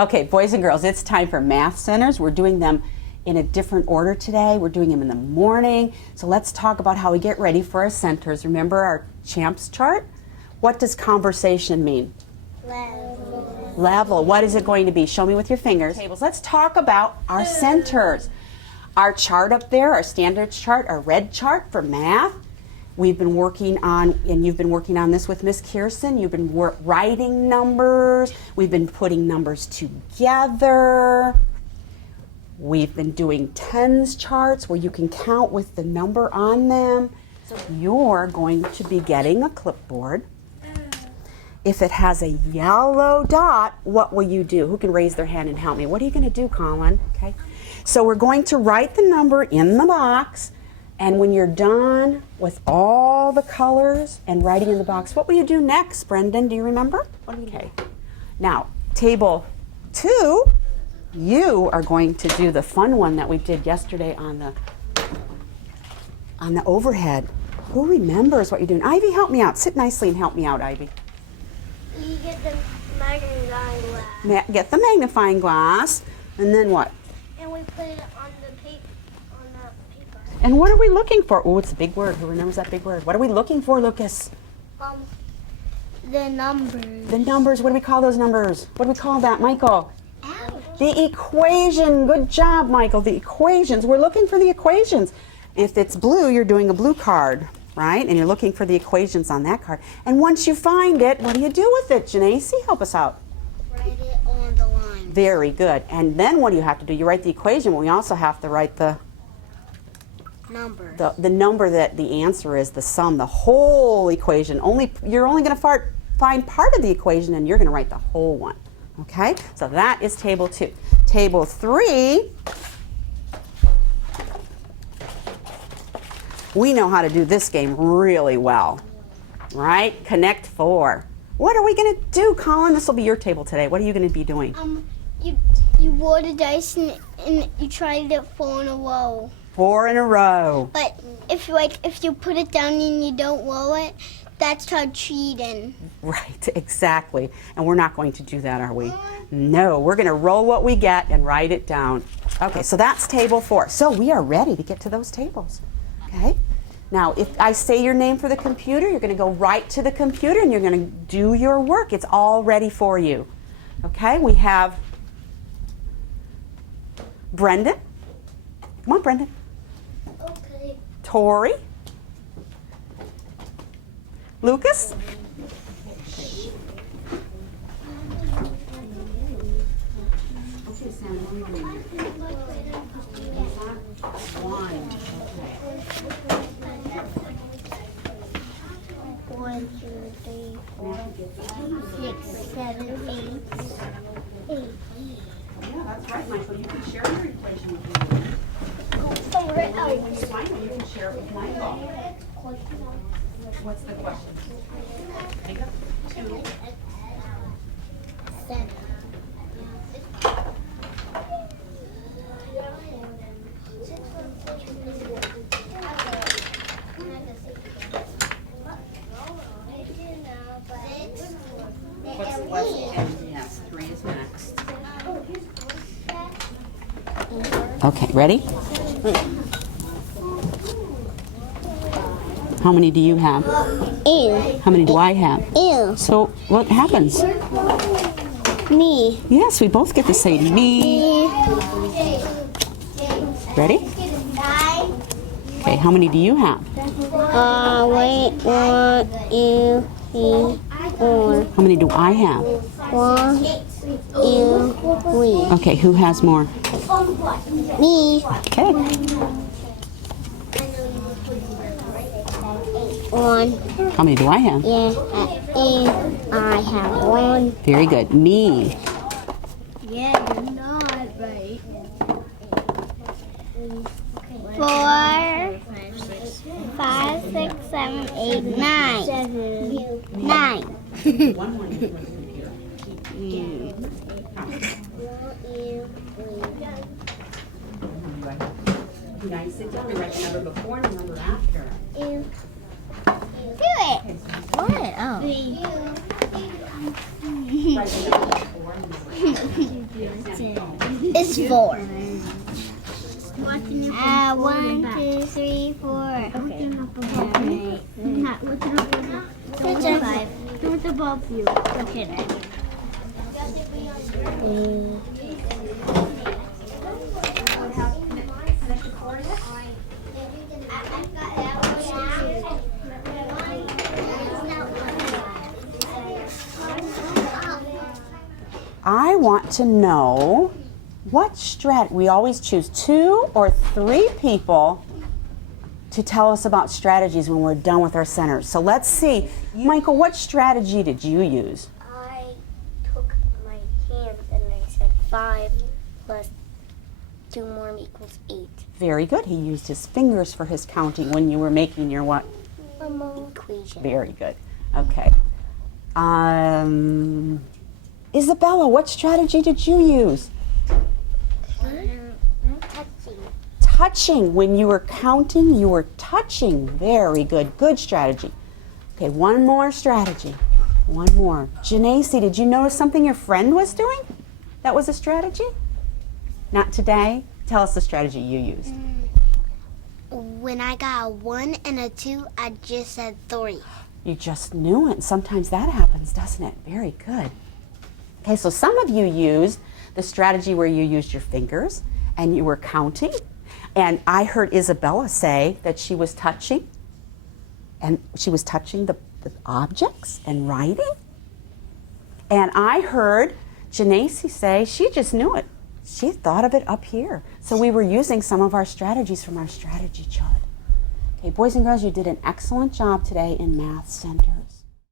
Okay, boys and girls, it's time for math centers. We're doing them in a different order today. We're doing them in the morning. So let's talk about how we get ready for our centers. Remember our champs chart? What does conversation mean? Level. Level. What is it going to be? Show me with your fingers. Tables. Let's talk about our centers. Our chart up there, our standards chart, our red chart for math. We've been working on, and you've been working on this with Miss Kirsten. You've been writing numbers. We've been putting numbers together. We've been doing tens charts where you can count with the number on them. So you're going to be getting a clipboard. If it has a yellow dot, what will you do? Who can raise their hand and help me? What are you going to do, Colin? Okay. So we're going to write the number in the box. And when you're done with all the colors and writing in the box, what will you do next, Brendan? Do you remember? Okay. Now, table 2, you are going to do the fun one that we did yesterday on the overhead. Who remembers what you're doing? Ivy, help me out. Sit nicely and help me out, Ivy. You get the magnifying glass. Get the magnifying glass, and then what? And we put it on the paper. And what are we looking for? Oh, it's a big word. Who remembers that big word? What are we looking for, Lucas? The numbers. The numbers. What do we call those numbers? What do we call that, Michael? Ouch. The equation. Good job, Michael. The equations. We're looking for the equations. If it's blue, you're doing a blue card, right? And you're looking for the equations on that card. And once you find it, what do you do with it, Janae? Help us out. Write it on the line. Very good. And then what do you have to do? You write the equation, but we also have to write the Number. The number that the answer is, the sum, the whole equation. You're only going to find part of the equation, and you're going to write the whole one. Okay? So that is table 2. Table 3, we know how to do this game really well. Right? Connect 4. What are we going to do, Colin? This will be your table today. What are you going to be doing? You roll the dice and you try to get 4 in a row. 4 in a row. But if you put it down and you don't roll it, that's called cheating. Right, exactly. And we're not going to do that, are we? No, we're going to roll what we get and write it down. Okay, so that's table 4. So we are ready to get to those tables. Okay? Now, if I say your name for the computer, you're going to go right to the computer and you're going to do your work. It's all ready for you. Okay, we have Brendan. Come on, Brendan. Okay. Tori. Lucas. Okay, Sam, what are we doing here? 1. Okay. 1, 2, 3, 4, 6, 7, 8. 8. Yeah, that's right, Michael. You can share your equation with me. It's fine, you can share it with Michael. What's the question? Think of 2. 7. What's the question? Yes, 3 is next. Okay, ready? How many do you have? Ew. How many do I have? Ew. So what happens? Me. Yes, we both get to say me. Ready? Okay, how many do you have? Wait, 1, 2, 3, 4. How many do I have? 1, 2, 3. Okay, who has more? Me. Okay. 1. How many do I have? Yeah, I have 1. Very good. Me. Yeah, you're not right. 4, 5, 6, 7, 8, 9. 9. Nice. Sit down and write the number before and the number after. Do it. What? Oh. Write the number before It's 4. 1, 2, 3, 4. Okay. It's 5. What's above you? Okay then. I want to know what strategy. We always choose 2 or 3 people to tell us about strategies when we're done with our centers. So let's see. Michael, what strategy did you use? I took my hands and I said 5 plus 2 more equals 8. Very good. He used his fingers for his counting when you were making your what? Equation. Very good. Okay. Isabella, what strategy did you use? Touching. Touching. When you were counting, you were touching. Very good. Good strategy. Okay, one more strategy. One more. Janacy, did you notice something your friend was doing? That was a strategy? Not today? Tell us the strategy you used. When I got a 1 and a 2, I just said 3. You just knew it. Sometimes that happens, doesn't it? Very good. Okay, so some of you used the strategy where you used your fingers and you were counting. And I heard Isabella say that she was touching, and she was touching the objects and writing. And I heard Janacy say she just knew it. She thought of it up here. So we were using some of our strategies from our strategy chart. Okay, boys and girls, you did an excellent job today in math centers.